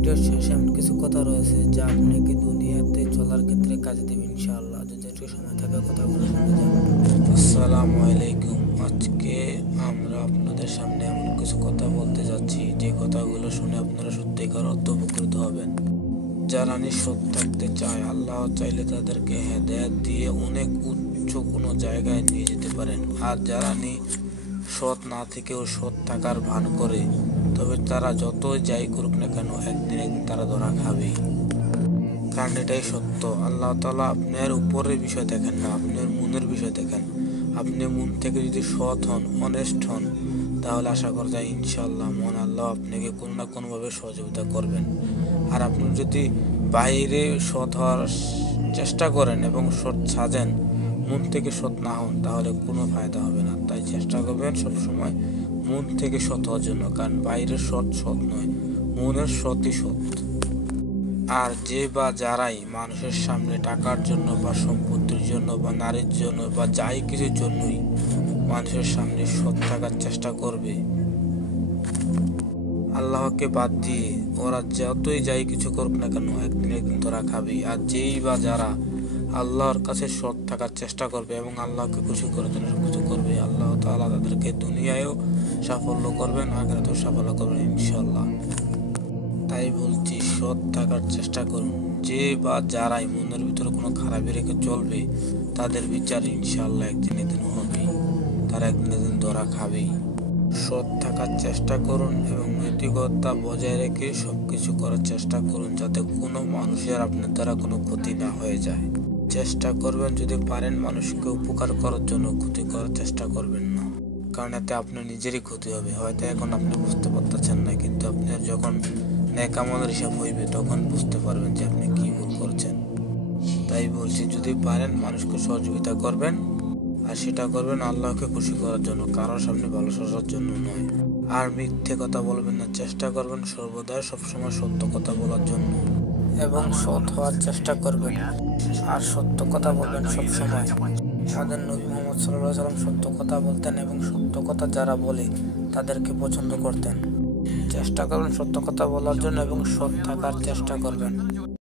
ভিডিওর শেষে এমন কিছু কথা রয়েছে যা আপনাকে দুনিয়াতে চলার ক্ষেত্রে কাজে দেবে ইনশাআল্লাহ। যদি একটু সময় থাকে কথাগুলো শুনে যান। আসসালামু আলাইকুম। আজকে আমরা আপনাদের সামনে এমন কিছু কথা বলতে যাচ্ছি যে কথাগুলো শুনে আপনারা সত্যিকার অর্থ উপকৃত হবেন। যারা নিঃসৎ থাকতে চায়, আল্লাহ চাইলে তাদেরকে হেদায়েত দিয়ে অনেক উচ্চ কোনো জায়গায় নিয়ে যেতে পারেন। আর যারা সৎ না থেকেও সৎ থাকার ভান করে, তবে তারা যতই যাই করুক না কেন একদিন তারা ধরা খাবেই। কারণ এটাই সত্য। আল্লাহ তাআলা আপনার উপরের বিষয় দেখেন না, আপনার মনের বিষয় দেখেন। আপনি মন থেকে যদি সৎ হন, অনেস্ট হন, তাহলে আশা করা যায় ইনশাআল্লাহ মন আল্লাহ আপনাকে কোনো না কোনোভাবে সহযোগিতা করবেন। আর আপনি যদি বাইরে সৎ হওয়ার চেষ্টা করেন এবং সৎ সাজেন, মন থেকে সৎ না হন, তাহলে কোনো ফায়দা হবে না। তাই চেষ্টা করবেন সবসময় মন থেকে সৎ হওয়ার জন্য, কারণ বাইরের সৎ নয়, মনের সৎই সৎ। আর যে বা যারাই মানুষের সামনে টাকার জন্য বা সম্পত্তির জন্য বা নারীর জন্য বা যাই কিছুর জন্যই মানুষের সামনে সৎ থাকার চেষ্টা করবে, আল্লাহকে বাদ দিয়ে ওরা যতই যাই কিছু করুক না কেন একদিন ধরা খাবে। আর যেই বা যারা আল্লাহর কাছে সৎ থাকার চেষ্টা করবে এবং আল্লাহকে খুশি করার জন্য কিছু করবে, আল্লাহ তাআলা তাদেরকে দুনিয়ায়ও সাফল্য করবেন, আখিরাতেও সাফল্য করবেন ইনশাআল্লাহ। তাই বলছি, সৎ থাকার চেষ্টা করুন। যে বা যারাই মনের ভিতরে কোনো খারাপি রেখে চলবে, তাদের বিচার ইনশাআল্লাহ একদিন হবেই, তারা একদিন ধরা খাবেই। সৎ থাকার চেষ্টা করুন এবং নৈতিকতা বজায় রেখে সবকিছু করার চেষ্টা করুন, যাতে কোনো মানুষের আপনার দ্বারা কোনো ক্ষতি না হয়ে যায়। চেষ্টা করবেন যদি পারেন মানুষকে উপকার করার জন্য, ক্ষতি করার চেষ্টা করবেন না, কারণ এতে আপনার নিজেরই ক্ষতি হবে। হয়তো এখন আপনি বুঝতে পারতেছেন না, কিন্তু আপনার যখন নেক আমলের হিসাব হইবে তখন বুঝতে পারবেন যে আপনি কি ভুল করছেন। তাই বলছি, যদি পারেন মানুষকে সহযোগিতা করবেন, আর সেটা করবেন আল্লাহকে খুশি করার জন্য, কারোর সামনে ভালো সাজার জন্য নয়। আর মিথ্যে কথা বলবেন না, চেষ্টা করবেন সর্বদাই সবসময় সত্য কথা বলার জন্য এবং সৎ হওয়ার চেষ্টা করবেন। আর সত্য কথা বলবেন সবসময়। আমাদের নবী মুহাম্মদ সাল্লাল্লাহু আলাইহি ওয়াসাল্লাম সত্য কথা বলতেন এবং সত্য কথা যারা বলে তাদেরকে পছন্দ করতেন। চেষ্টা করবেন সত্য কথা বলার জন্য এবং সৎ থাকার চেষ্টা করবেন।